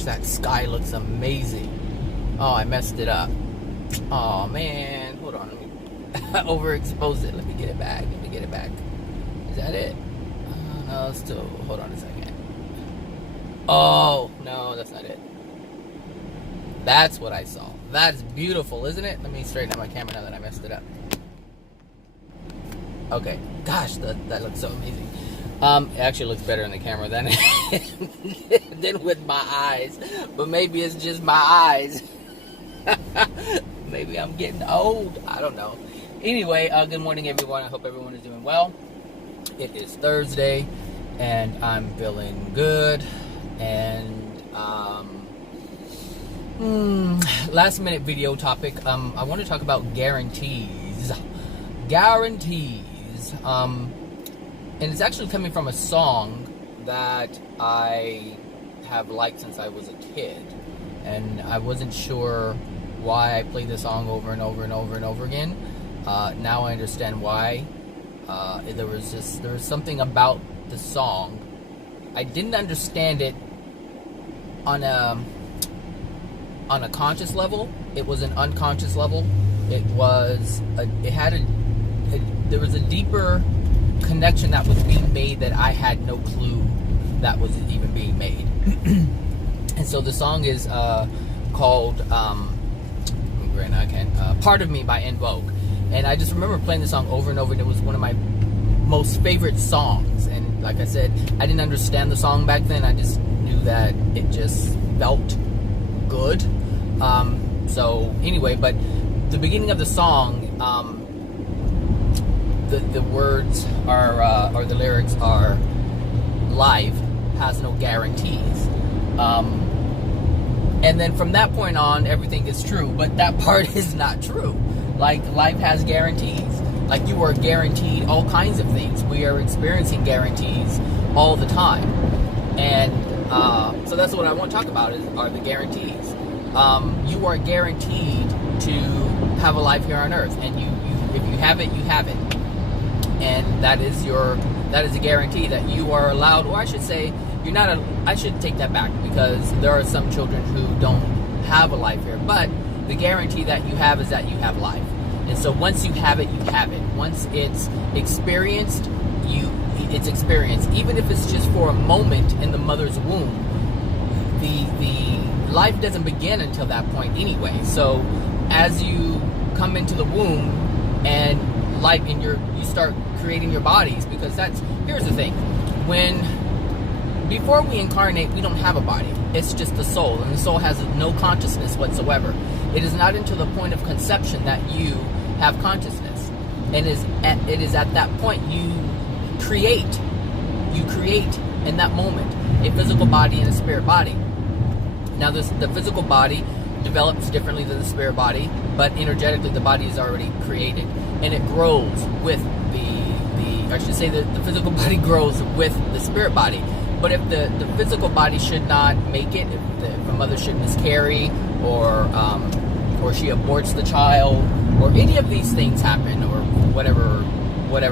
gosh, that sky looks amazing. Oh, I messed it up. Oh man, hold on, let me overexpose it. Let me get it back. Is that it? No, still, hold on a second. Oh, no, that's not it. That's what I saw. That's beautiful, isn't it? Let me straighten out my camera now that I messed it up. Okay, gosh, that looks so amazing. It actually looks better in the camera than than with my eyes, but maybe it's just my eyes. Maybe I'm getting old. I don't know. Anyway, good morning, everyone. I hope everyone is doing well. It is Thursday, and I'm feeling good. And last minute video topic. I want to talk about guarantees. And it's actually coming from a song that I have liked since I was a kid. And I wasn't sure why I played the song over and over and over and over again. Now I understand why. There was something about the song. I didn't understand it on a conscious level. It was an unconscious level. There was a deeper connection that was being made that I had no clue that was even being made. And so the song is called Part of Me by En Vogue. And I just remember playing the song over and over, and it was one of my most favorite songs. And like I said, I didn't understand the song back then. I just knew that it just felt good. So anyway, but the beginning of the song, the words are, or the lyrics are, life has no guarantees. And then from that point on, everything is true. But that part is not true. Like, life has guarantees. Like, you are guaranteed all kinds of things. We are experiencing guarantees all the time. And so that's what I want to talk about are the guarantees. You are guaranteed to have a life here on Earth. And if you have it, you have it. And that is a guarantee that you are allowed, or I should say, I should take that back, because there are some children who don't have a life here. But the guarantee that you have is that you have life. And so once you have it, you have it. Once it's experienced, it's experienced. Even if it's just for a moment in the mother's womb, the life doesn't begin until that point anyway. So as you come into the womb and life in you start creating your bodies, because here's the thing. Before we incarnate, we don't have a body. It's just the soul, and the soul has no consciousness whatsoever. It is not until the point of conception that you have consciousness. And it is at that point you create in that moment a physical body and a spirit body. Now the physical body develops differently than the spirit body, but energetically the body is already created, and it grows with the physical body grows with the spirit body. But if the physical body should not make it, if a mother should miscarry, or she aborts the child, or any of these things happen, or whatever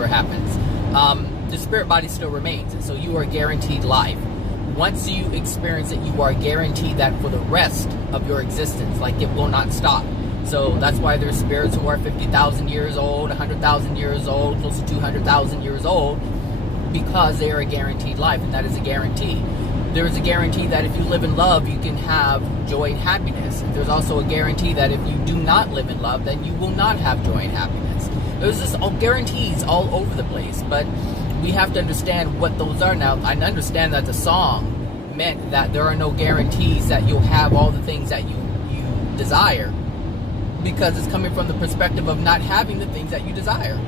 happens, the spirit body still remains, and so you are guaranteed life. Once you experience it, you are guaranteed that for the rest of your existence. Like, it will not stop. So that's why there's spirits who are 50,000 years old, 100,000 years old, close to 200,000 years old, because they are a guaranteed life, and that is a guarantee. There is a guarantee that if you live in love, you can have joy and happiness. There's also a guarantee that if you do not live in love, then you will not have joy and happiness. There's just all guarantees all over the place, but we have to understand what those are. Now, I understand that the song meant that there are no guarantees that you'll have all the things that you desire, because it's coming from the perspective of not having the things that you desire.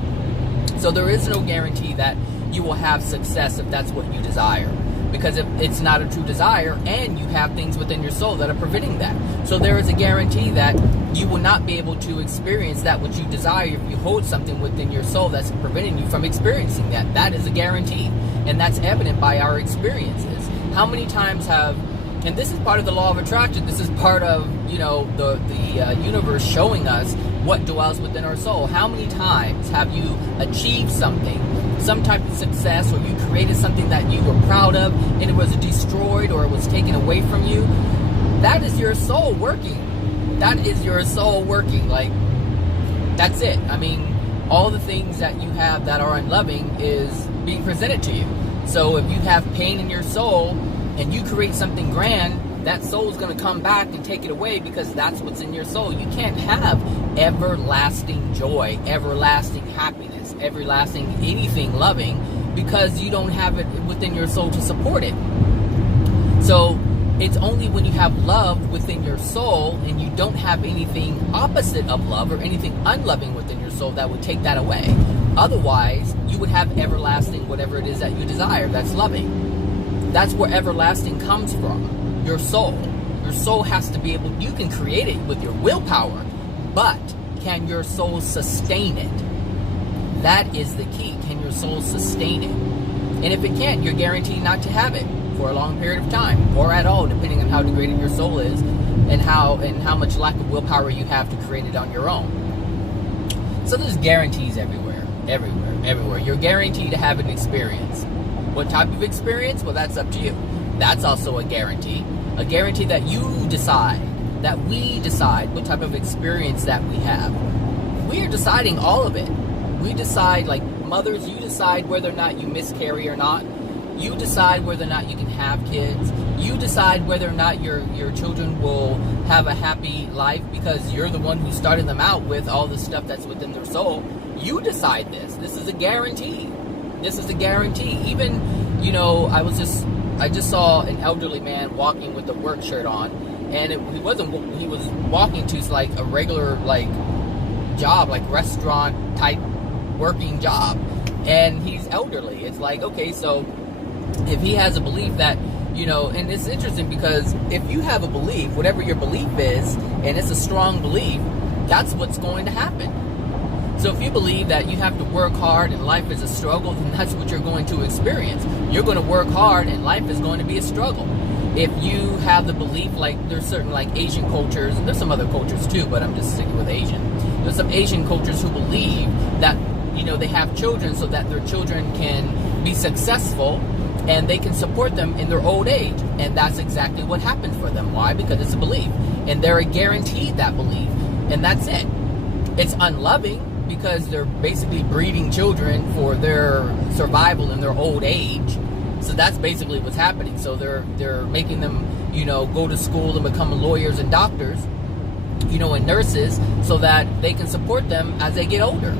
So there is no guarantee that you will have success if that's what you desire, because if it's not a true desire, and you have things within your soul that are preventing that. So there is a guarantee that you will not be able to experience that which you desire if you hold something within your soul that's preventing you from experiencing that. That is a guarantee, and that's evident by our experiences. How many times and this is part of the law of attraction, this is part of, the universe showing us what dwells within our soul. How many times have you achieved something, some type of success, or you created something that you were proud of, and it was destroyed or it was taken away from you? that is your soul working. That is your soul working. Like, that's it. I mean, all the things that you have that are unloving is being presented to you. So if you have pain in your soul and you create something grand, that soul is going to come back and take it away, because that's what's in your soul. You can't have everlasting joy, everlasting happiness, everlasting anything loving, because you don't have it within your soul to support it. So it's only when you have love within your soul and you don't have anything opposite of love or anything unloving within your soul that would take that away. Otherwise, you would have everlasting whatever it is that you desire that's loving. That's where everlasting comes from. Your soul. Your soul has to be able, you can create it with your willpower, but can your soul sustain it? That is the key. Can your soul sustain it? And if it can't, you're guaranteed not to have it for a long period of time, or at all, depending on how degraded your soul is and how much lack of willpower you have to create it on your own. So there's guarantees everywhere. You're guaranteed to have an experience. What type of experience? Well, that's up to you. That's also a guarantee. A guarantee that you decide, that we decide what type of experience that we have. We are deciding all of it. We decide, like mothers, you decide whether or not you miscarry or not. You decide whether or not you can have kids. You decide whether or not your children will have a happy life, because you're the one who started them out with all the stuff that's within their soul. You decide this. This is a guarantee. This is a guarantee. Even, I just saw an elderly man walking with a work shirt on, and he was walking to like a regular job, like restaurant type working job, and he's elderly. It's like, okay, so if he has a belief that, and it's interesting, because if you have a belief, whatever your belief is, and it's a strong belief, that's what's going to happen. So if you believe that you have to work hard and life is a struggle, then that's what you're going to experience. You're going to work hard and life is going to be a struggle. If you have the belief, like there's certain like Asian cultures, there's some other cultures too, but I'm just sticking with Asian. There's some Asian cultures who believe that, they have children so that their children can be successful and they can support them in their old age. And that's exactly what happens for them. Why? Because it's a belief. And they're guaranteed that belief. And that's it. It's unloving, because they're basically breeding children for their survival in their old age. So that's basically what's happening. So they're making them, go to school and become lawyers and doctors, and nurses, so that they can support them as they get older.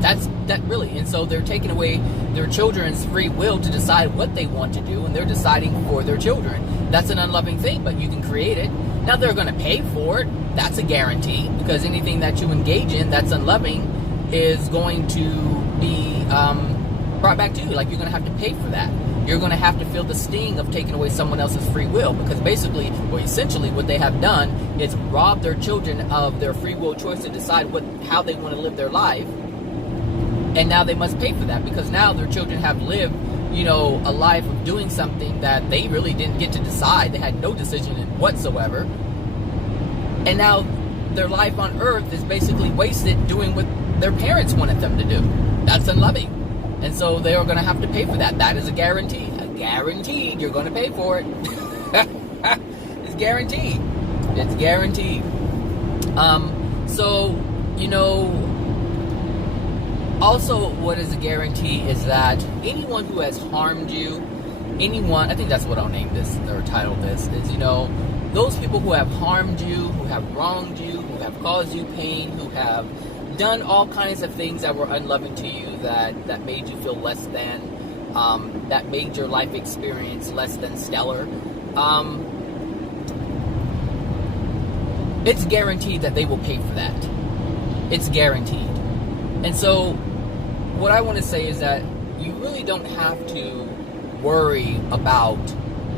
That really. And so they're taking away their children's free will to decide what they want to do, and they're deciding for their children. That's an unloving thing, but you can create it. Now they're going to pay for it. That's a guarantee, because anything that you engage in that's unloving is going to be brought back to you. Like, you're going to have to pay for that. You're going to have to feel the sting of taking away someone else's free will, because basically, or essentially, what they have done is rob their children of their free will choice to decide how they want to live their life. And now they must pay for that, because now their children have lived, a life of doing something that they really didn't get to decide. They had no decision in whatsoever. And now their life on earth is basically wasted doing what their parents wanted them to do. That's unloving. And so they are going to have to pay for that. That is a guarantee. Guaranteed you're going to pay for it. It's guaranteed. It's guaranteed. Also, what is a guarantee is that anyone who has harmed you, I think that's what I'll name this, or title this, is, those people who have harmed you, who have wronged you, who have caused you pain, who have done all kinds of things that were unloving to you, that made you feel less than, that made your life experience less than stellar, it's guaranteed that they will pay for that. It's guaranteed. And so, what I want to say is that you really don't have to worry about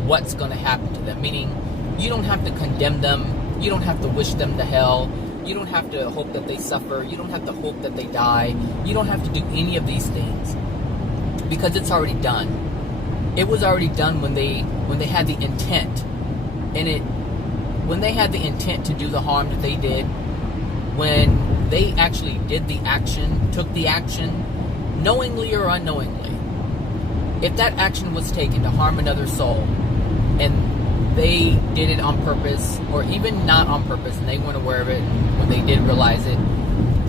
what's going to happen to them. Meaning, you don't have to condemn them. You don't have to wish them to hell. You don't have to hope that they suffer. You don't have to hope that they die. You don't have to do any of these things, because it's already done. It was already done when they had the intent, when they had the intent to do the harm that they did, when they actually did the action, took the action, knowingly or unknowingly. If that action was taken to harm another soul, and they did it on purpose, or even not on purpose, and they weren't aware of it when they did realize it,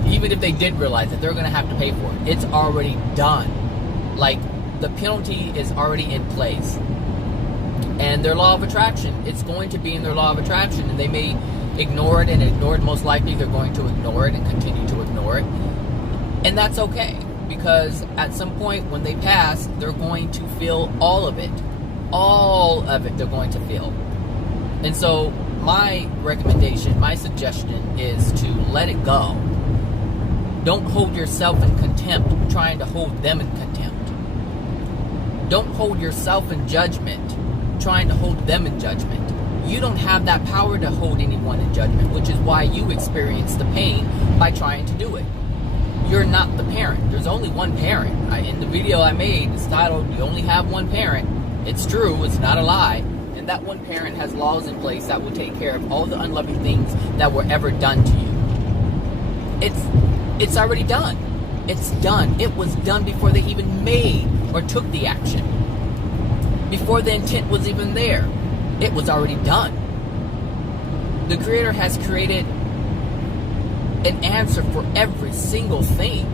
even if they did realize it, they're going to have to pay for it. It's already done. Like, the penalty is already in place. And their law of attraction, it's going to be in their law of attraction, and they may ignore it, and ignore it, most likely they're going to ignore it and continue to ignore it. And that's okay, because at some point when they pass, they're going to feel all of it. All of it they're going to feel. And so my recommendation, my suggestion is to let it go. Don't hold yourself in contempt trying to hold them in contempt. Don't hold yourself in judgment trying to hold them in judgment. You don't have that power to hold anyone in judgment, which is why you experience the pain by trying to do it. You're not the parent. There's only one parent. In the video I made, it's titled, "You Only Have One Parent." It's true, it's not a lie. And that one parent has laws in place that will take care of all the unloving things that were ever done to you. It's already done. It's done. It was done before they even made or took the action. Before the intent was even there. It was already done. The Creator has created an answer for every single thing.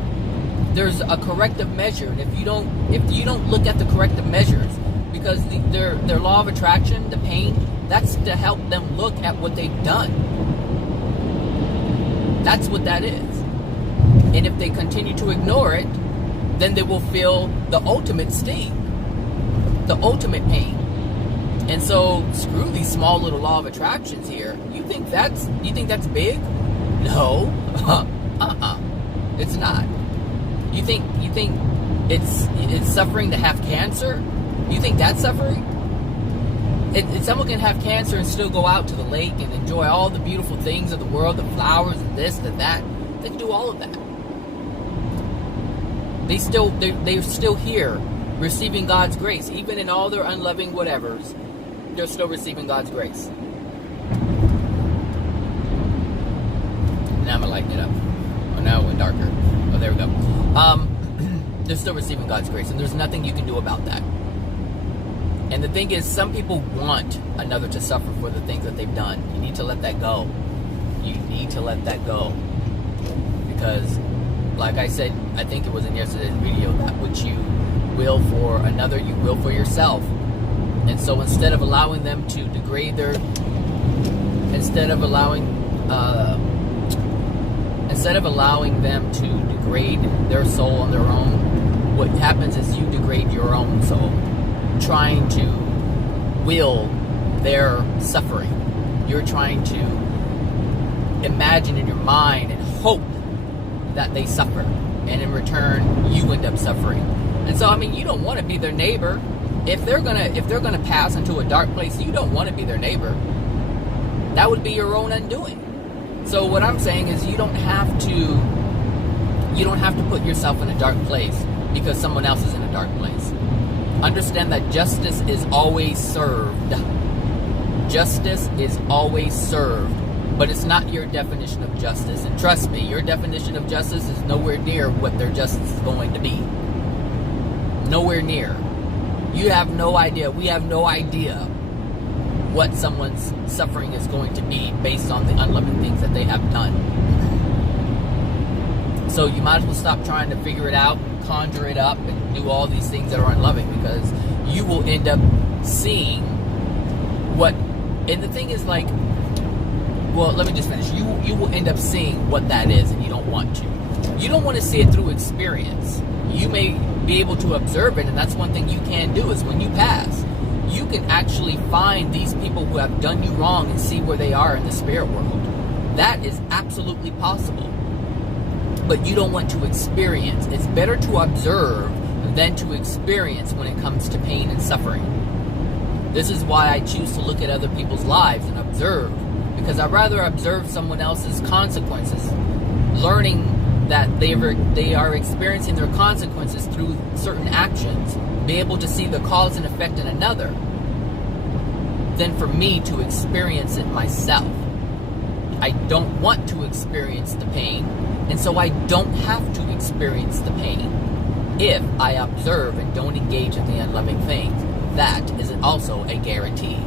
There's a corrective measure, and if you don't look at the corrective measures, because their law of attraction, the pain, that's to help them look at what they've done. That's what that is. And if they continue to ignore it, then they will feel the ultimate sting, the ultimate pain. And so, screw these small little law of attractions here. You think that's big? No. It's not. You think it's suffering to have cancer? You think that's suffering? Someone can have cancer and still go out to the lake and enjoy all the beautiful things of the world, the flowers and this and that. They can do all of that. They're still here, receiving God's grace, even in all their unloving whatevers. They're still receiving God's grace. Now I'm gonna lighten it up. Oh, now it went darker. Oh, there we go. They're still receiving God's grace, and there's nothing you can do about that. And the thing is, some people want another to suffer for the things that they've done. You need to let that go. You need to let that go. Because, like I said, I think it was in yesterday's video, that which you will for another, you will for yourself. And so instead of allowing them to degrade them to degrade their soul on their own, what happens is you degrade your own soul, trying to will their suffering. You're trying to imagine in your mind and hope that they suffer, and in return you end up suffering. And so, I mean, you don't want to be their neighbor. If they're gonna pass into a dark place, you don't want to be their neighbor. That would be your own undoing. So what I'm saying is, you don't have to put yourself in a dark place because someone else is in a dark place. Understand that justice is always served. Justice is always served, but it's not your definition of justice. And trust me, your definition of justice is nowhere near what their justice is going to be. Nowhere near. You have no idea. We have no idea what someone's suffering is going to be based on the unloving things that they have done. So you might as well stop trying to figure it out, conjure it up, and do all these things that are unloving, because you will end up seeing what... And the thing is, like... Well, let me just finish. You will end up seeing what that is, and you don't want to. You don't want to see it through experience. You may be able to observe it, and that's one thing you can do, is when you pass, you can actually find these people who have done you wrong and see where they are in the spirit world. That is absolutely possible. But you don't want to experience. It's better to observe than to experience when it comes to pain and suffering. This is why I choose to look at other people's lives and observe, because I'd rather observe someone else's consequences, learning that they are experiencing their consequences through certain actions, be able to see the cause and effect in another, than for me to experience it myself. I don't want to experience the pain, and so I don't have to experience the pain if I observe and don't engage in the unloving things. That is also a guarantee.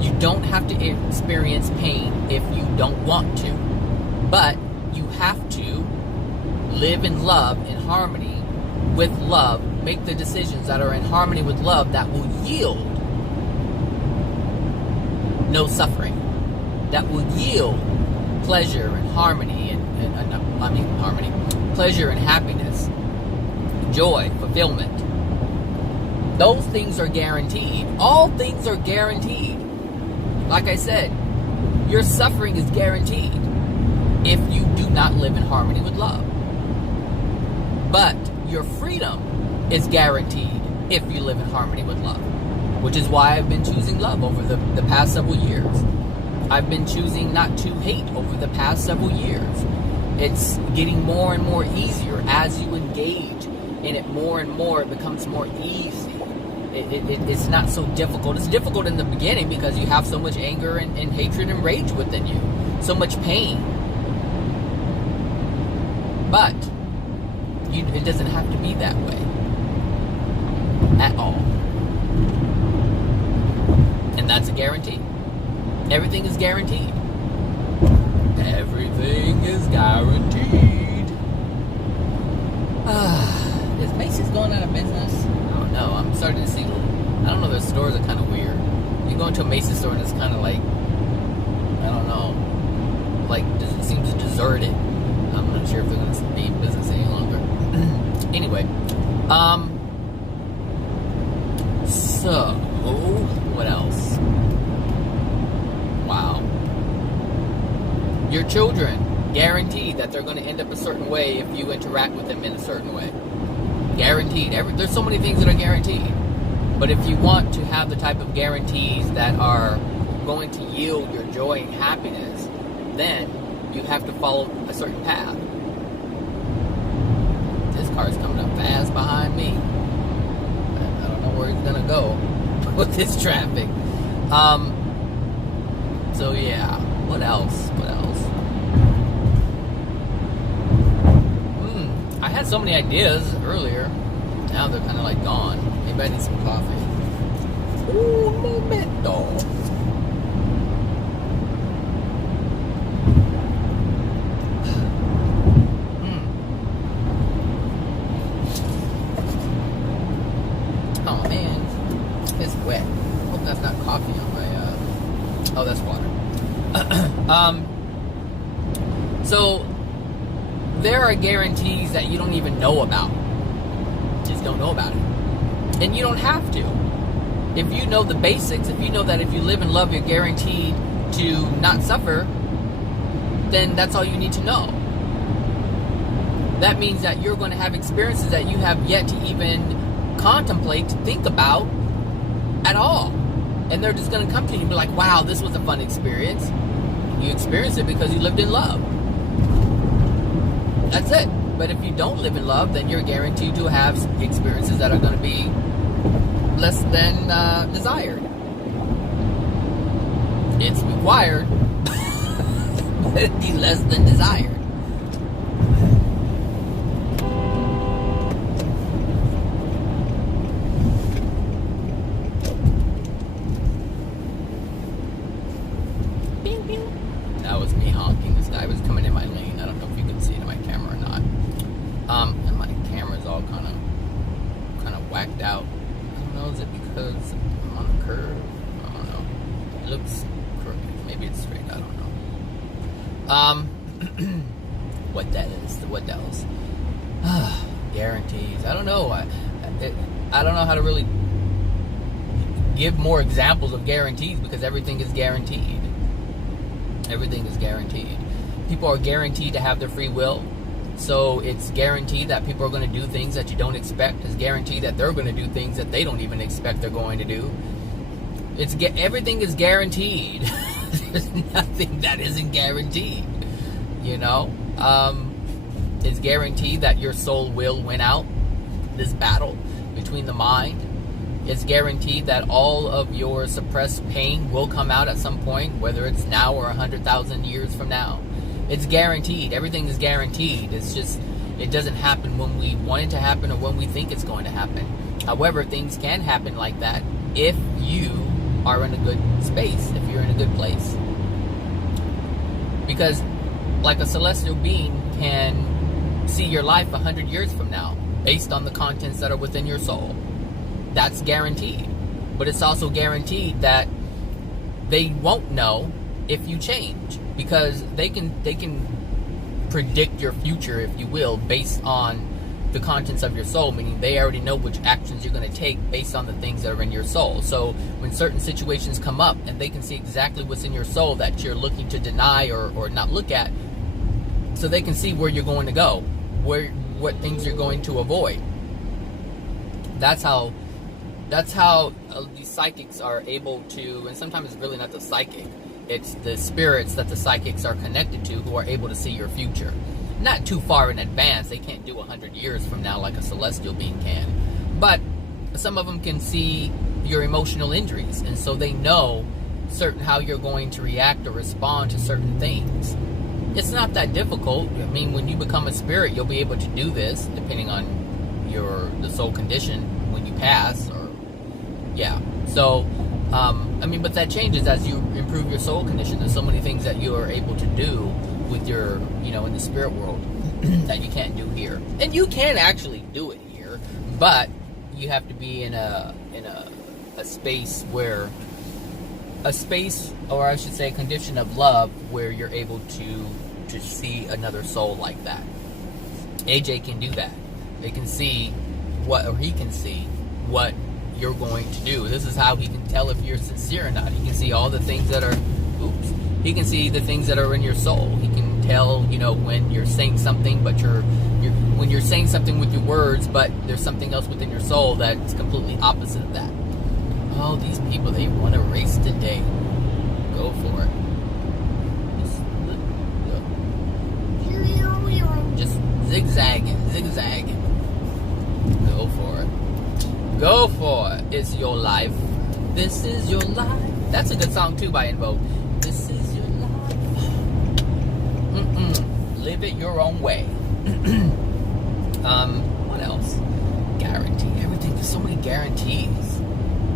You don't have to experience pain if you don't want to. But you have to live in love, in harmony with love. Make the decisions that are in harmony with love that will yield no suffering. That will yield pleasure and harmony harmony. Pleasure and happiness. Joy, fulfillment. Those things are guaranteed. All things are guaranteed. Like I said, your suffering is guaranteed if you do not live in harmony with love. But your freedom is guaranteed if you live in harmony with love. Which is why I've been choosing love over the past several years. I've been choosing not to hate over the past several years. It's getting more and more easier as you engage in it more and more. It becomes more easy. It's not so difficult. It's difficult in the beginning because you have so much anger and hatred and rage within you. So much pain. But it doesn't have to be that way. At all. And that's a guarantee. Everything is guaranteed. Everything is guaranteed. Is Macy's going out of business? I don't know. I'm starting to see I don't know, their stores are kind of weird. You go into a Macy's store and it's kind of like, I don't know, like it seems deserted. I'm not sure if they're going to be in business any longer. Anyway, so what else? Wow. Your children, guaranteed that they're going to end up a certain way if you interact with them in a certain way. Guaranteed. There's so many things that are guaranteed. But if you want to have the type of guarantees that are going to yield your joy and happiness, then you have to follow a certain path. This car's coming up fast behind me. I don't know where he's going to go with this traffic. So yeah, what else? I had so many ideas earlier. Now they're kind of like gone. Maybe I need some coffee. Un momento. Oh man, it's wet. Hope that's not coffee on my. Oh, that's water. So there are guarantees that you don't even know about. Just don't know about it. And you don't have to. If you know the basics, if you know that if you live in love, you're guaranteed to not suffer, then that's all you need to know. That means that you're going to have experiences that you have yet to even contemplate, to think about at all. And they're just going to come to you and be like, wow, this was a fun experience. You experienced it because you lived in love. That's it. But if you don't live in love, then you're guaranteed to have experiences that are going to be less than desired. It's required, but it'd be less than desired. Bing, bing. That was me honking. This guy was coming in my lane. I don't know if you can see it in my camera or not. And my camera's all kind of whacked out. I don't know, is it because I'm on a curve? I don't know. It looks crooked. Maybe it's straight. I don't know. What that is? What else? Guarantees. I don't know. I don't know how to really give more examples of guarantees because everything is guaranteed. Everything is guaranteed. People are guaranteed to have their free will. So it's guaranteed that people are going to do things that you don't expect. It's guaranteed that they're going to do things that they don't even expect they're going to do. Everything is guaranteed. There's nothing that isn't guaranteed. You know? It's guaranteed that your soul will win out this battle between the mind. It's guaranteed that all of your suppressed pain will come out at some point, whether it's now or 100,000 years from now. It's guaranteed. Everything is guaranteed. It's just, it doesn't happen when we want it to happen or when we think it's going to happen. However, things can happen like that if you are in a good space, if you're in a good place. Because like a celestial being can see your life 100 years from now based on the contents that are within your soul. That's guaranteed. But it's also guaranteed that they won't know if you change, because they can predict your future, if you will, based on the contents of your soul, meaning they already know which actions you're going to take based on the things that are in your soul. So when certain situations come up and they can see exactly what's in your soul that you're looking to deny or not look at, so they can see where you're going to go, what things you're going to avoid. That's how these psychics are able to, and sometimes it's really not the psychic, it's the spirits that the psychics are connected to who are able to see your future. Not too far in advance. They can't do 100 years from now like a celestial being can. But some of them can see your emotional injuries, and so they know how you're going to react or respond to certain things. It's not that difficult. I mean, when you become a spirit, you'll be able to do this, depending on the soul condition when you pass, or yeah. So, I mean, but that changes as you improve your soul condition. There's so many things that you are able to do with your, in the spirit world that you can't do here. And you can actually do it here, but you have to be in a space where, or I should say a condition of love where you're able to see another soul like that. AJ can do that. They can see he can see what you're going to do. This is how he can tell if you're sincere or not. He can see all the things that are, he can see the things that are in your soul. He can tell, when you're saying something, but when you're saying something with your words, but there's something else within your soul that's completely opposite of that. Oh, these people, they want to race today. Go for it. Just zigzagging. Go for it. Go for it. It's your life. This is your life. That's a good song too by Invoke. This is your life. Live it your own way. What else? Guarantee. Everything. There's so many guarantees.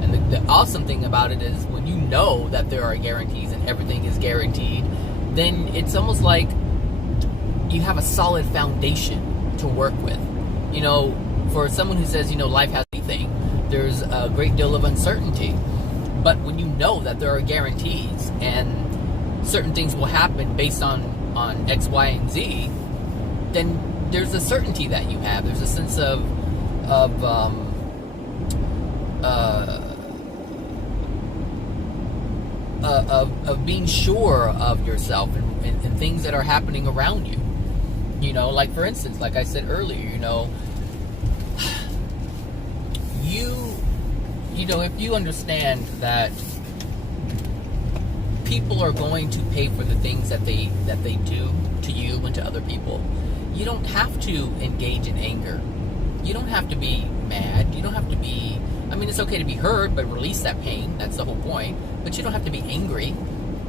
And the awesome thing about it is when you know that there are guarantees and everything is guaranteed, then it's almost like you have a solid foundation to work with. For someone who says, life has anything, there's a great deal of uncertainty. But when you know that there are guarantees and certain things will happen based on X, Y, and Z, then there's a certainty that you have. There's a sense of being sure of yourself and things that are happening around you. Like for instance, like I said earlier, if you understand that people are going to pay for the things that they do to you and to other people, you don't have to engage in anger. You don't have to be mad. You don't have to be, it's okay to be hurt, but release that pain. That's the whole point. But you don't have to be angry.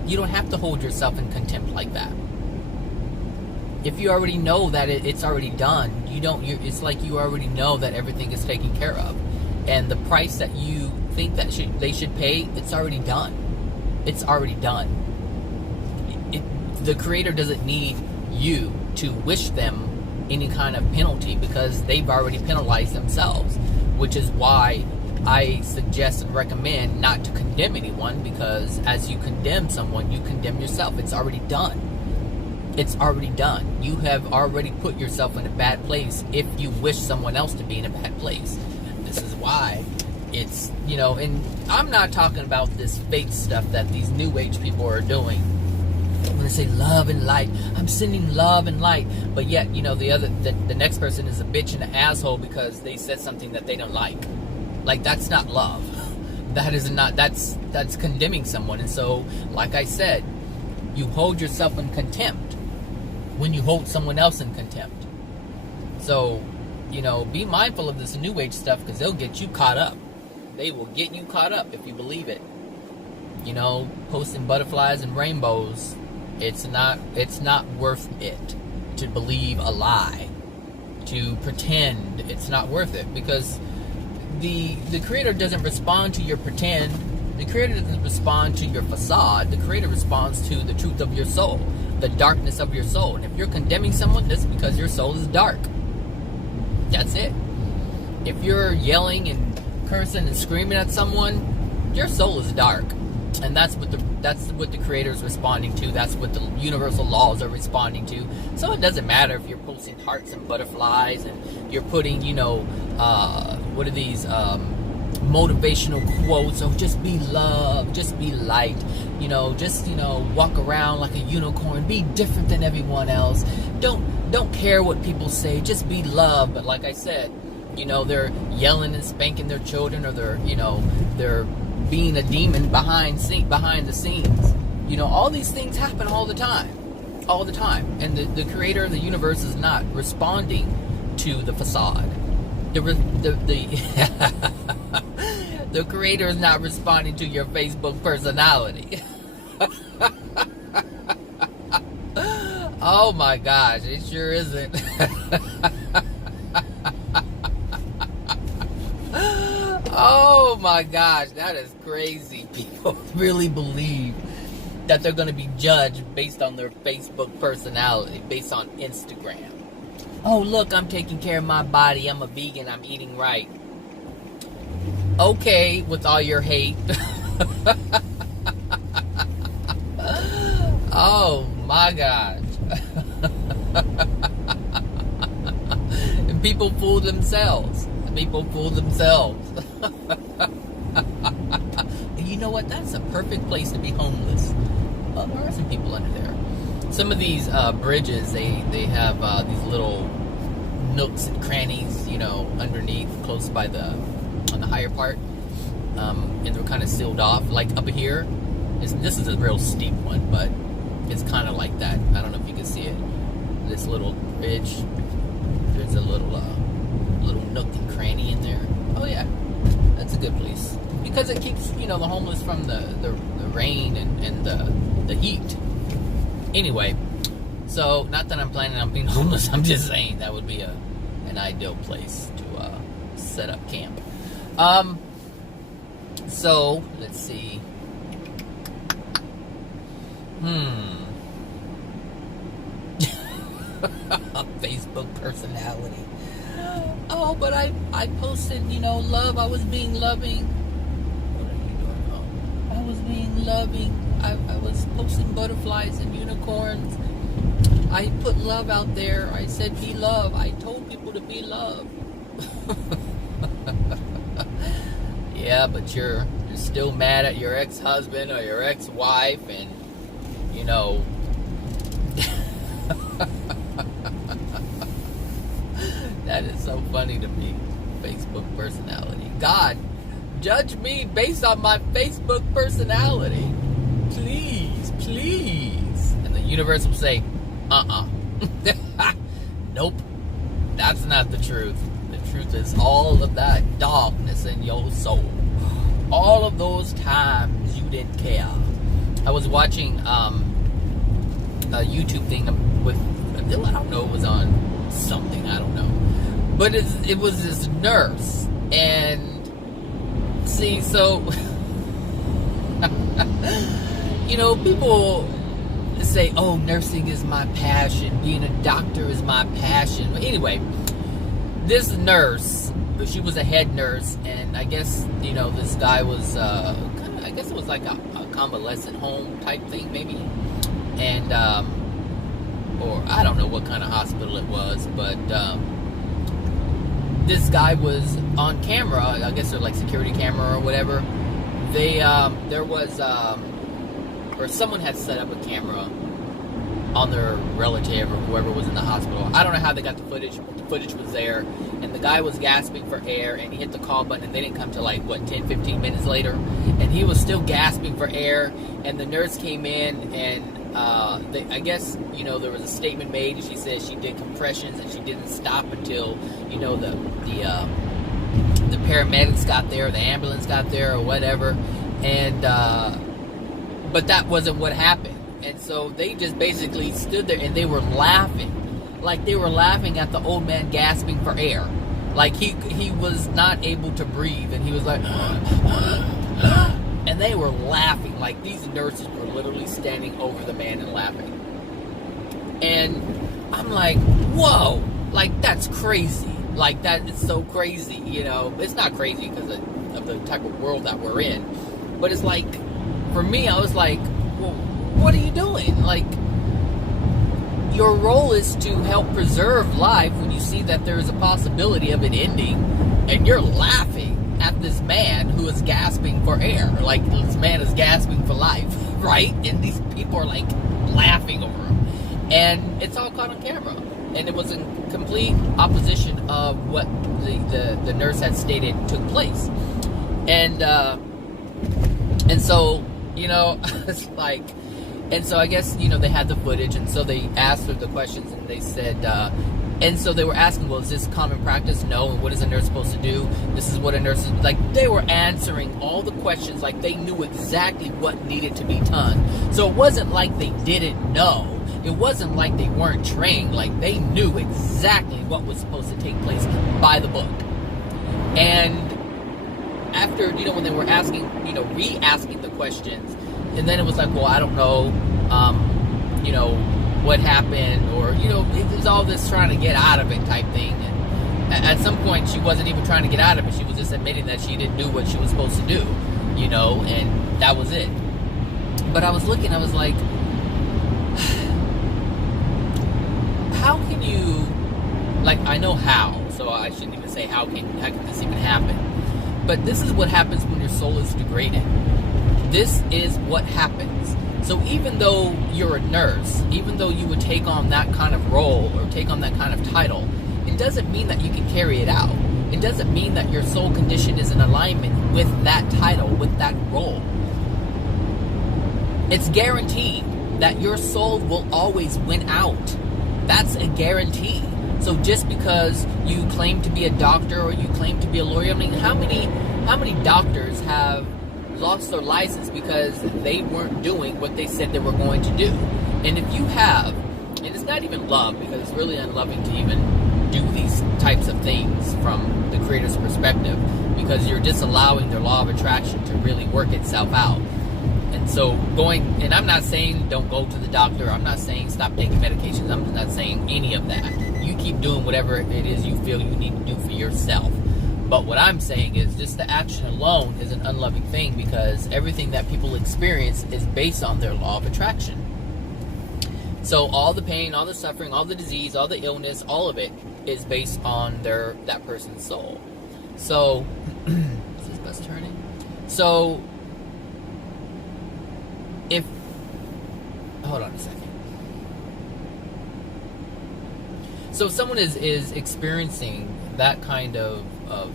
You don't have to hold yourself in contempt like that. If you already know that it's already done, it's like you already know that everything is taken care of. And the price that you think that they should pay, it's already done. It's already done. The Creator doesn't need you to wish them any kind of penalty, because they've already penalized themselves, which is why I suggest and recommend not to condemn anyone, because as you condemn someone, you condemn yourself. It's already done. It's already done. You have already put yourself in a bad place if you wish someone else to be in a bad place. This is why it's, and I'm not talking about this fake stuff that these new age people are doing. When they say love and light, I'm sending love and light, but yet, the next person is a bitch and an asshole because they said something that they don't like. Like, that's not love. That's condemning someone. And so, like I said, you hold yourself in contempt when you hold someone else in contempt. So, be mindful of this new age stuff, because they'll get you caught up. They will get you caught up if you believe it. Posting butterflies and rainbows, it's not worth it to believe a lie, to pretend. It's not worth it, because the Creator doesn't respond to your pretend. The Creator doesn't respond to your facade. The Creator responds to the truth of your soul, the darkness of your soul. And if you're condemning someone, that's because your soul is dark. That's it. If you're yelling and cursing and screaming at someone, your soul is dark. And that's what the Creator is responding to. That's what the universal laws are responding to. So it doesn't matter if you're posting hearts and butterflies and you're putting, what are these motivational quotes? Oh, just be love, just be light, walk around like a unicorn, be different than everyone else. Don't care what people say, just be love. But like I said, they're yelling and spanking their children, or they're being a demon behind the scenes. All these things happen all the time. And the Creator of the universe is not responding to the facade. The Creator is not responding to your Facebook personality. Oh my gosh, it sure isn't. Oh my gosh, that is crazy. People really believe that they're going to be judged based on their Facebook personality, based on Instagram. Oh, look, I'm taking care of my body. I'm a vegan. I'm eating right. Okay, with all your hate. Oh my gosh. And people fool themselves. And you know what? That's a perfect place to be homeless. Well, there are some people under there. Some of these bridges, they have these little nooks and crannies, underneath, close by on the higher part, and they're kind of sealed off. Like up here, this is a real steep one, but it's kind of like that. I don't know if you can see it. This little bridge, there's a little nook and cranny in there. Oh yeah, that's a good place because it keeps the homeless from the rain and the heat. Anyway, so not that I'm planning on being homeless. I'm just saying that would be an ideal place to set up camp. So let's see. Facebook personality. Oh, but I posted, love. I was being loving. What are you doing? Oh, I was being loving. I was posting butterflies and unicorns. I put love out there. I said be love. I told people to be love. Yeah, but you're still mad at your ex-husband or your ex-wife, and that is so funny to me. Facebook personality. God, judge me based on my Facebook personality. Please. And the universe will say, nope, that's not the truth. The truth is all of that darkness in your soul. All of those times you didn't care. I was watching a YouTube thing with, I don't know, it was on something, I don't know. But it was this nurse. And see, so people say, oh, nursing is my passion, being a doctor is my passion. But anyway, this nurse, she was a head nurse, and I guess, this guy was, I guess it was like a convalescent home type thing, maybe. And, or I don't know what kind of hospital it was, but this guy was on camera. I guess they're like security camera or whatever. There was, or someone had set up a camera on their relative or whoever was in the hospital. I don't know how they got the footage. The footage was there, and the guy was gasping for air, and he hit the call button, and they didn't come till 10, 15 minutes later, and he was still gasping for air, and the nurse came in, and I guess, there was a statement made, and she said she did compressions, and she didn't stop until, the paramedics got there, the ambulance got there, or whatever, and, but that wasn't what happened. And so they just basically stood there and they were laughing. Like they were laughing at the old man gasping for air. Like he was not able to breathe, and he was like And they were laughing. Like, these nurses were literally standing over the man and laughing. And I'm like, whoa, like, that's crazy. Like, that is so crazy, you know. It's not crazy because of the type of world that we're in. But it's like, for me, I was like, well, what are you doing? Like, your role is to help preserve life when you see that there is a possibility of it ending. And you're laughing at this man who is gasping for air. Like, this man is gasping for life, right? And these people are, like, laughing over him. And it's all caught on camera. And it was in complete opposition of what the nurse had stated took place. And so, you know, it's like, and so I guess, you know, they had the footage, and so they asked her the questions, and they said, and so they were asking, well, is this common practice? No. And what is a nurse supposed to do? This is what a nurse is, like, they were answering all the questions like they knew exactly what needed to be done. So it wasn't like they didn't know. It wasn't like they weren't trained. Like, they knew exactly what was supposed to take place by the book. And after, you know, when they were asking, you know, re-asking the questions, and then it was like, well, I don't know, you know, what happened, or, you know, it was all this trying to get out of it type thing. And at some point, she wasn't even trying to get out of it. She was just admitting that she didn't do what she was supposed to do, you know, and that was it. But I was looking, I was like, how can you, like, I know how, so I shouldn't even say how can this even happen. But this is what happens when your soul is degraded. This is what happens. So even though you're a nurse, even though you would take on that kind of role or take on that kind of title, it doesn't mean that you can carry it out. It doesn't mean that your soul condition is in alignment with that title, with that role. It's guaranteed that your soul will always win out. That's a guarantee. So just because you claim to be a doctor or you claim to be a lawyer, I mean, how many doctors have lost their license because they weren't doing what they said they were going to do? And if you have, and it's not even love, because it's really unloving to even do these types of things from the creator's perspective, because you're disallowing their law of attraction to really work itself out. And so and I'm not saying don't go to the doctor, I'm not saying stop taking medications, I'm not saying any of that. You keep doing whatever it is you feel you need to do for yourself. But what I'm saying is just the action alone is an unloving thing, because everything that people experience is based on their law of attraction. So all the pain, all the suffering, all the disease, all the illness, all of it is based on that person's soul. So, is this bus turning? So, hold on a second. So if someone is experiencing that kind of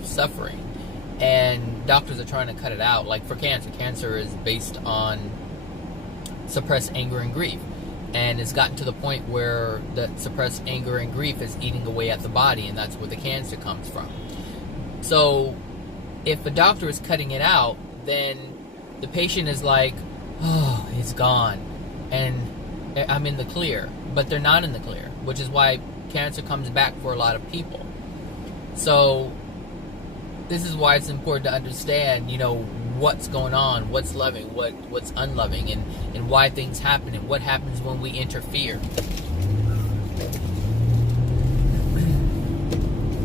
suffering, and doctors are trying to cut it out, like for cancer is based on suppressed anger and grief, and it's gotten to the point where the suppressed anger and grief is eating away at the body, and that's where the cancer comes from. So if a doctor is cutting it out, then the patient is like, oh, it's gone, and I'm in the clear. But they're not in the clear, which is why cancer comes back for a lot of people. So this is why it's important to understand, you know, what's going on, what's loving, what's unloving, and why things happen, and what happens when we interfere.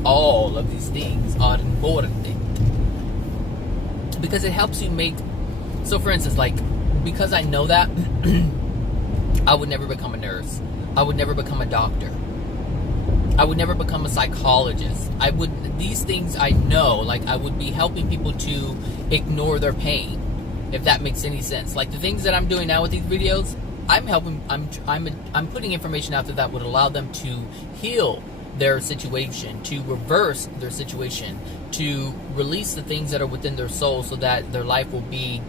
All of these things are important, because it helps you make. So for instance, like, because I know that, I would never become a nurse. I would never become a doctor. I would never become a psychologist. These things I know, like, I would be helping people to ignore their pain, if that makes any sense. Like the things that I'm doing now with these videos, I'm putting information out there that would allow them to heal their situation, to reverse their situation, to release the things that are within their soul, so that their life will be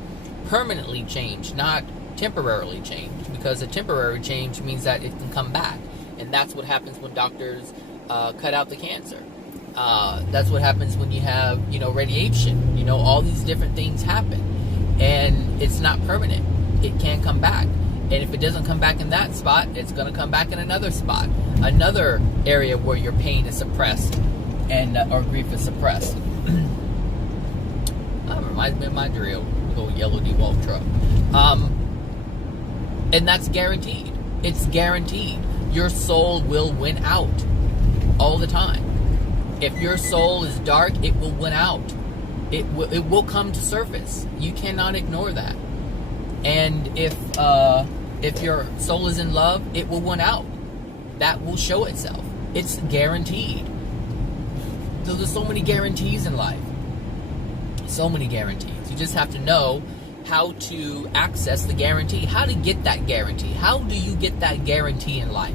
permanently changed, not temporarily changed, because a temporary change means that it can come back. And that's what happens when doctors cut out the cancer. That's what happens when you have, you know, radiation. You know, all these different things happen, and it's not permanent. It can come back, and if it doesn't come back in that spot, it's going to come back in another spot, another area where your pain is suppressed, and or grief is suppressed. That reminds me of my drill. We'll go yellow DeWalt truck. And that's guaranteed. It's guaranteed. Your soul will win out all the time. If your soul is dark, it will win out. It will come to surface. You cannot ignore that. And if your soul is in love, it will win out. That will show itself. It's guaranteed. So there's so many guarantees in life. So many guarantees. You just have to know how to access the guarantee. How to get that guarantee. How do you get that guarantee in life?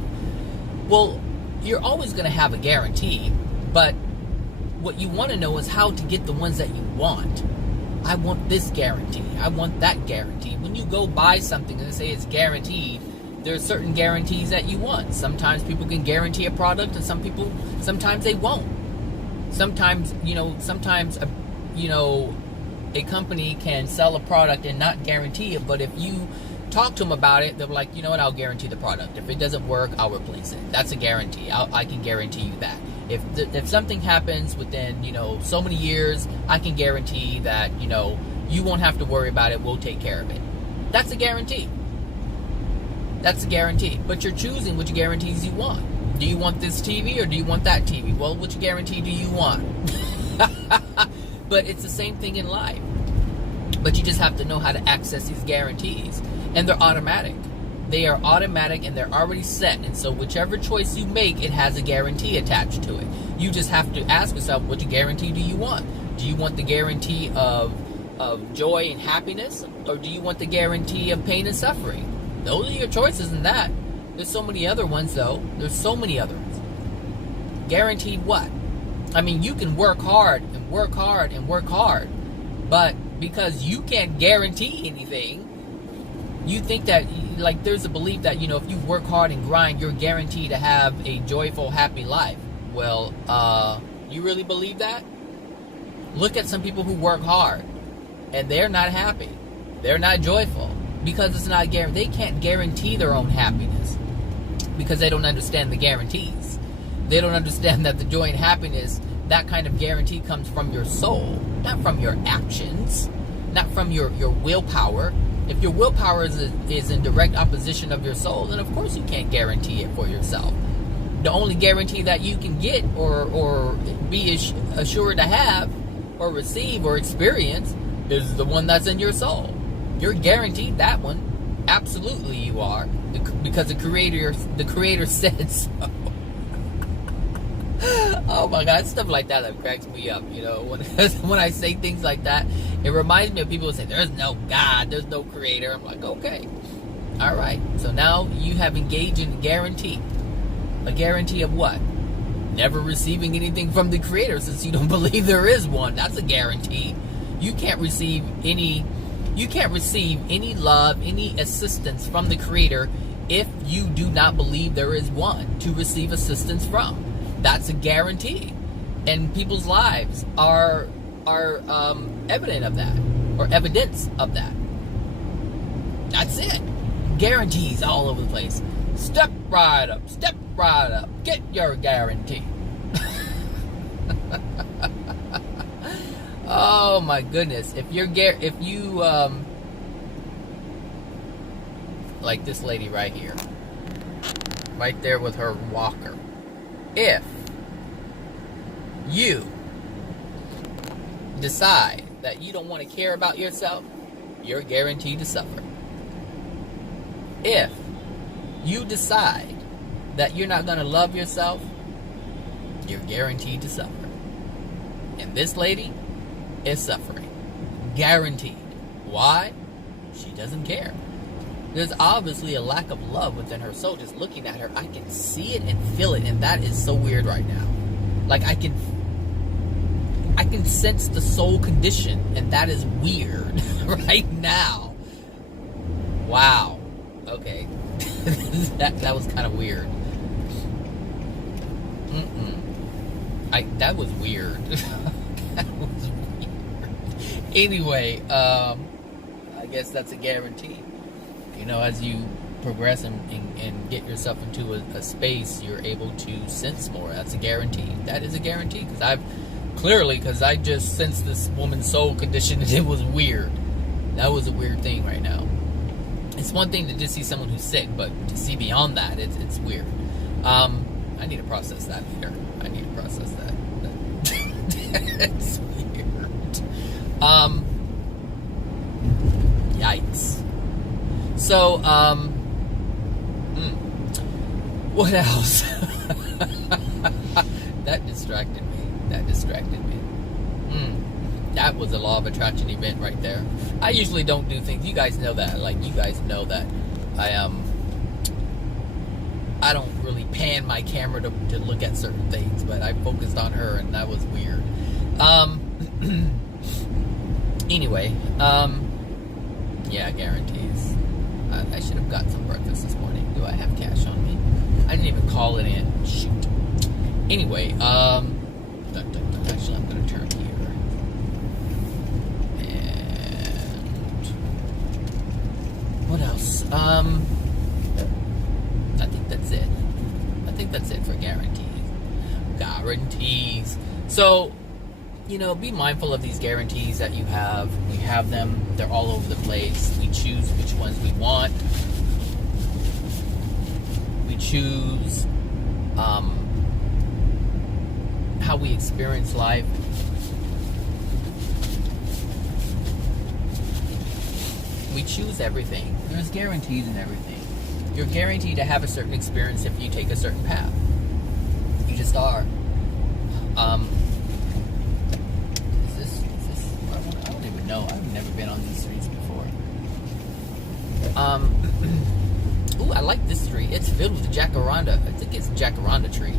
Well, you're always going to have a guarantee, but what you want to know is how to get the ones that you want. I want this guarantee. I want that guarantee. When you go buy something and they say it's guaranteed, there are certain guarantees that you want. Sometimes people can guarantee a product, and sometimes they won't. Sometimes, a company can sell a product and not guarantee it, but if you talk to them about it, they'll be like, you know what, I'll guarantee the product. If it doesn't work, I'll replace it. That's a guarantee. I can guarantee you that. If something happens within, so many years, I can guarantee that, you won't have to worry about it. We'll take care of it. That's a guarantee. That's a guarantee. But you're choosing which guarantees you want. Do you want this TV or do you want that TV? Well, which guarantee do you want? But it's the same thing in life. But you just have to know how to access these guarantees. And they're automatic. They are automatic and they're already set. And so whichever choice you make, it has a guarantee attached to it. You just have to ask yourself, which guarantee do you want? Do you want the guarantee of joy and happiness? Or do you want the guarantee of pain and suffering? Those are your choices in that. There's so many other ones, though. There's so many others. Guaranteed what? I mean, you can work hard and work hard and work hard. But because you can't guarantee anything, you think that, there's a belief that, if you work hard and grind, you're guaranteed to have a joyful, happy life. Well, you really believe that? Look at some people who work hard, and they're not happy. They're not joyful, because it's not guaranteed. They can't guarantee their own happiness, because they don't understand the guarantees. They don't understand that the joy and happiness, that kind of guarantee comes from your soul, not from your actions, not from your willpower. If your willpower is in direct opposition of your soul, then of course you can't guarantee it for yourself. The only guarantee that you can get or be assured to have or receive or experience is the one that's in your soul. You're guaranteed that one. Absolutely you are. Because the creator said so. Oh my God, stuff like that cracks me up, when I say things like that, it reminds me of people who say, there's no God, there's no creator. I'm like, okay, all right, so now you have engaged in a guarantee of what? Never receiving anything from the creator, since you don't believe there is one. That's a guarantee. You can't receive any love, any assistance from the creator if you do not believe there is one to receive assistance from. That's a guarantee, and people's lives are evident of that, or evidence of that. That's it. Guarantees all over the place. Step right up, get your guarantee. Oh my goodness! If you like this lady right here, right there with her walker. If you decide that you don't want to care about yourself, you're guaranteed to suffer. If you decide that you're not going to love yourself, you're guaranteed to suffer. And this lady is suffering. Guaranteed. Why? She doesn't care. There's obviously a lack of love within her soul. Just looking at her, I can see it and feel it, and that is so weird right now. Like I can sense the soul condition, and that is weird right now. Wow. Okay. that was kind of weird. That was weird. That was weird. Anyway, I guess that's a guarantee. As you progress and get yourself into a space, you're able to sense more. That's a guarantee. That is a guarantee. Because I just sensed this woman's soul condition, and it was weird. That was a weird thing right now. It's one thing to just see someone who's sick, but to see beyond that, it's weird. I need to process that later. I need to process that. It's weird. Yikes. So, what else? That distracted me. That was a law of attraction event right there. I usually don't do things. You guys know that. Like, you guys know that I don't really pan my camera to look at certain things, but I focused on her, and that was weird. Anyway, yeah, guarantees. I should have got some breakfast this morning. Do I have cash on me? I didn't even call it in. Shoot. Anyway, actually, I'm going to turn here. And what else? I think that's it. I think that's it for guarantees. Guarantees. So, be mindful of these guarantees that you have. We have them. They're all over the place. We choose which ones we want. We choose how we experience life. We choose everything. There's guarantees in everything. You're guaranteed to have a certain experience if you take a certain path. You just are. Is this I don't even know. I've never been on these streets before. Ooh, I like this tree. It's filled with jacaranda. I think it's a jacaranda tree.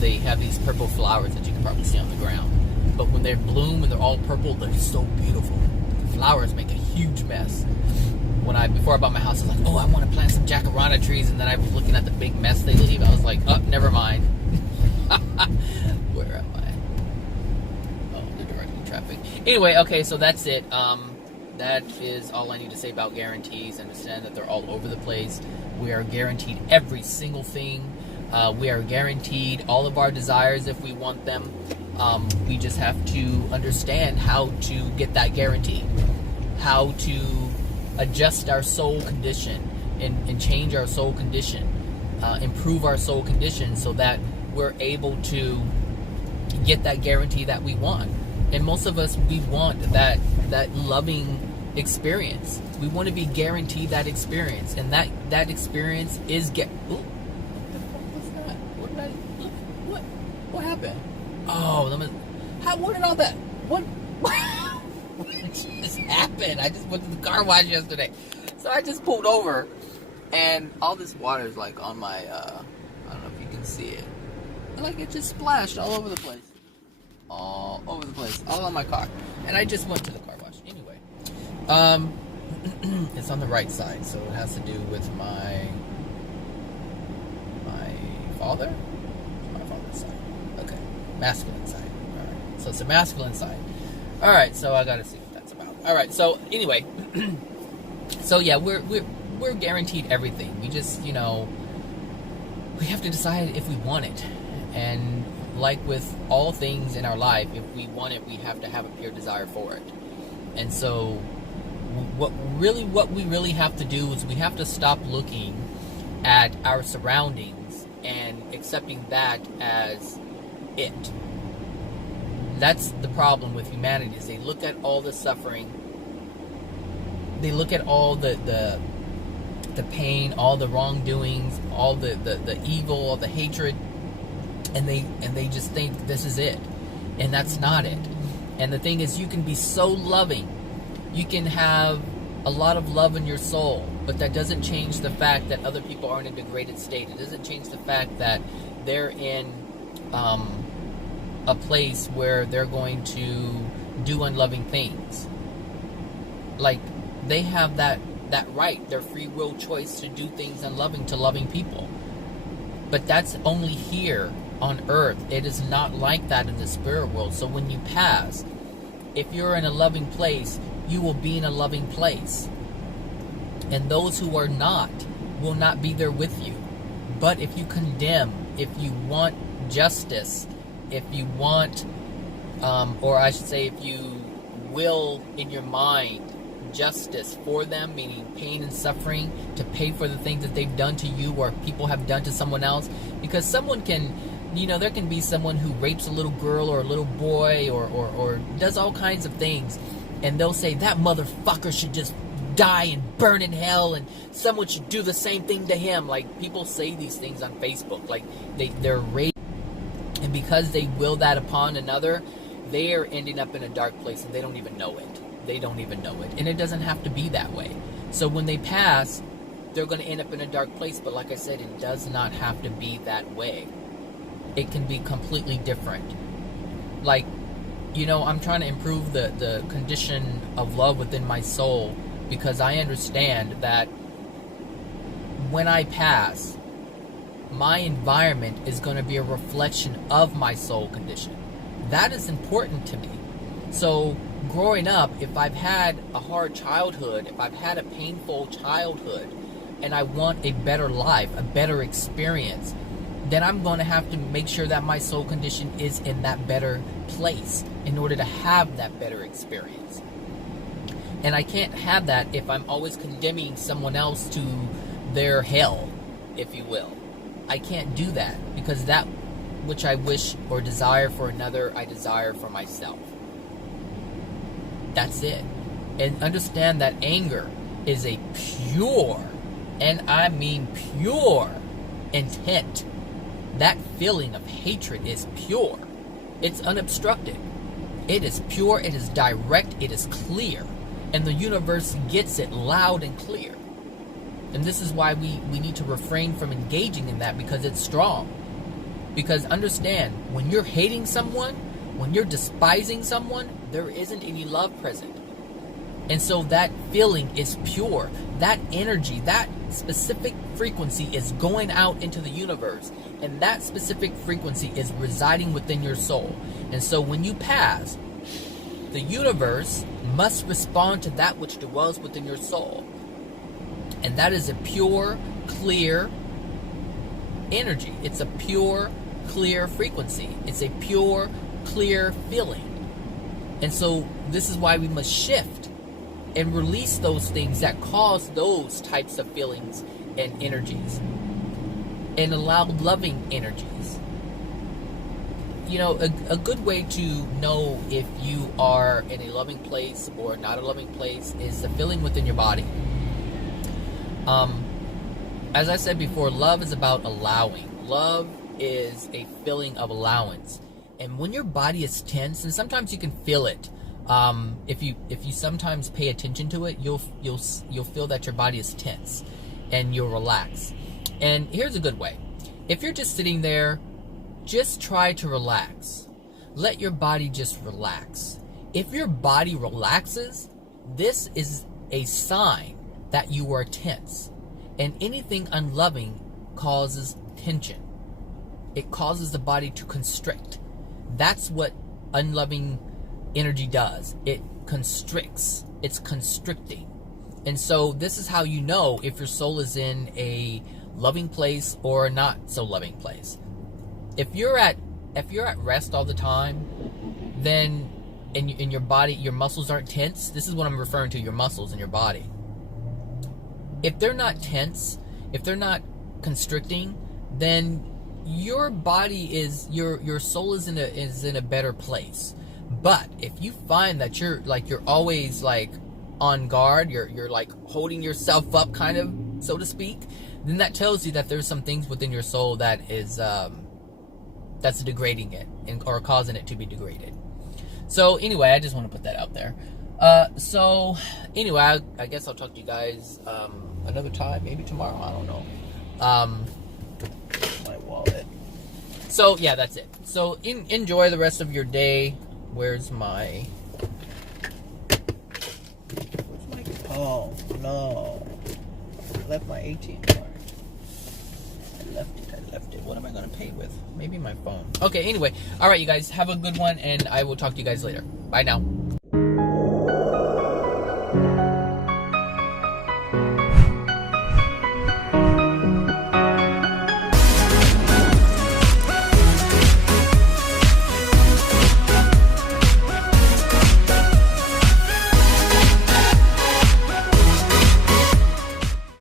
They have these purple flowers that you can probably see on the ground. But when they bloom and they're all purple, they're so beautiful. The flowers make a huge mess. Before I bought my house, I was like, oh, I want to plant some jacaranda trees. And then I was looking at the big mess they leave. I was like, oh, never mind. Where am I? Oh, they're directing traffic. Anyway, okay, so that's it. That is all I need to say about guarantees. Understand that they're all over the place. We are guaranteed every single thing. We are guaranteed all of our desires if we want them. We just have to understand how to get that guarantee. How to adjust our soul condition and change our soul condition. Improve our soul condition so that we're able to get that guarantee that we want. And most of us, we want that loving experience. We want to be guaranteed that experience. And that experience is ooh. What happened? Oh, what did all that? What just happened? I just went to the car wash yesterday, so I just pulled over, and all this water is like on my. I don't know if you can see it. Like it just splashed all over the place, all over the place, all on my car, and I just went to the car wash anyway. It's on the right side, so it has to do with my father. Masculine side. Alright. So it's a masculine side. Alright, so I gotta see what that's about. Alright, so anyway. So yeah, we're guaranteed everything. We just, we have to decide if we want it. And like with all things in our life, if we want it, we have to have a pure desire for it. And so what we really have to do is we have to stop looking at our surroundings and accepting that as it. That's the problem with humanity, is they look at all the suffering, they look at all the pain, all the wrongdoings, all the evil, all the hatred, and they just think this is it. And that's not it. And the thing is, you can be so loving, you can have a lot of love in your soul, but that doesn't change the fact that other people are in a degraded state. It doesn't change the fact that they're in a place where they're going to do unloving things. Like, they have that right, their free will choice to do things unloving to loving people. But that's only here on earth. It is not like that in the spirit world. So when you pass, if you're in a loving place, you will be in a loving place. And those who are not will not be there with you. But if you condemn, if you want justice, if you want, or I should say, if you will in your mind justice for them, meaning pain and suffering, to pay for the things that they've done to you or people have done to someone else. Because someone can, there can be someone who rapes a little girl or a little boy or does all kinds of things, and they'll say that motherfucker should just die and burn in hell, and someone should do the same thing to him. Like, people say these things on Facebook, like they're raped, and because they will that upon another, they are ending up in a dark place and they don't even know it. They don't even know it. And it doesn't have to be that way. So when they pass, they're going to end up in a dark place. But like I said, it does not have to be that way. It can be completely different. Like, I'm trying to improve the condition of love within my soul, because I understand that when I pass, my environment is going to be a reflection of my soul condition. That is important to me. So growing up, if I've had a hard childhood, if I've had a painful childhood, and I want a better life, a better experience, then I'm going to have to make sure that my soul condition is in that better place in order to have that better experience. And I can't have that if I'm always condemning someone else to their hell, if you will. I can't do that, because that which I wish or desire for another, I desire for myself. That's it. And understand that anger is a pure, and I mean pure, intent. That feeling of hatred is pure. It's unobstructed. It is pure, it is direct, it is clear. And the universe gets it loud and clear. And this is why we need to refrain from engaging in that, because it's strong. Because understand, when you're hating someone, when you're despising someone, there isn't any love present. And so that feeling is pure. That energy, that specific frequency is going out into the universe. And that specific frequency is residing within your soul. And so when you pass, the universe must respond to that which dwells within your soul. And that is a pure, clear energy. It's a pure, clear frequency. It's a pure, clear feeling. And so this is why we must shift and release those things that cause those types of feelings and energies, and allow loving energies. A good way to know if you are in a loving place or not a loving place is the feeling within your body. As I said before, love is about allowing. Love is a feeling of allowance. And when your body is tense, and sometimes you can feel it, if you sometimes pay attention to it, you'll feel that your body is tense, and you'll relax. And here's a good way: if you're just sitting there, just try to relax. Let your body just relax. If your body relaxes, this is a sign that you are tense. And anything unloving causes tension. It causes the body to constrict. That's what unloving energy does. It constricts. It's constricting. And so this is how you know if your soul is in a loving place or a not so loving place. If you're at rest all the time, then in your body, your muscles aren't tense. This is what I'm referring to, your muscles in your body. If they're not tense, if they're not constricting, then your body is, your soul is in a better place. But if you find that you're always like on guard, you're like holding yourself up, kind of, so to speak, then that tells you that there's some things within your soul that is that's degrading it or causing it to be degraded. So anyway, I just want to put that out there. So anyway, I guess I'll talk to you guys another time, maybe tomorrow, I don't know. My wallet. So yeah, that's it. So enjoy the rest of your day. Where's my oh no, I left my ATM card. I left it. What am I going to pay with? Maybe my phone. Okay, anyway. All right, you guys. Have a good one, and I will talk to you guys later. Bye now.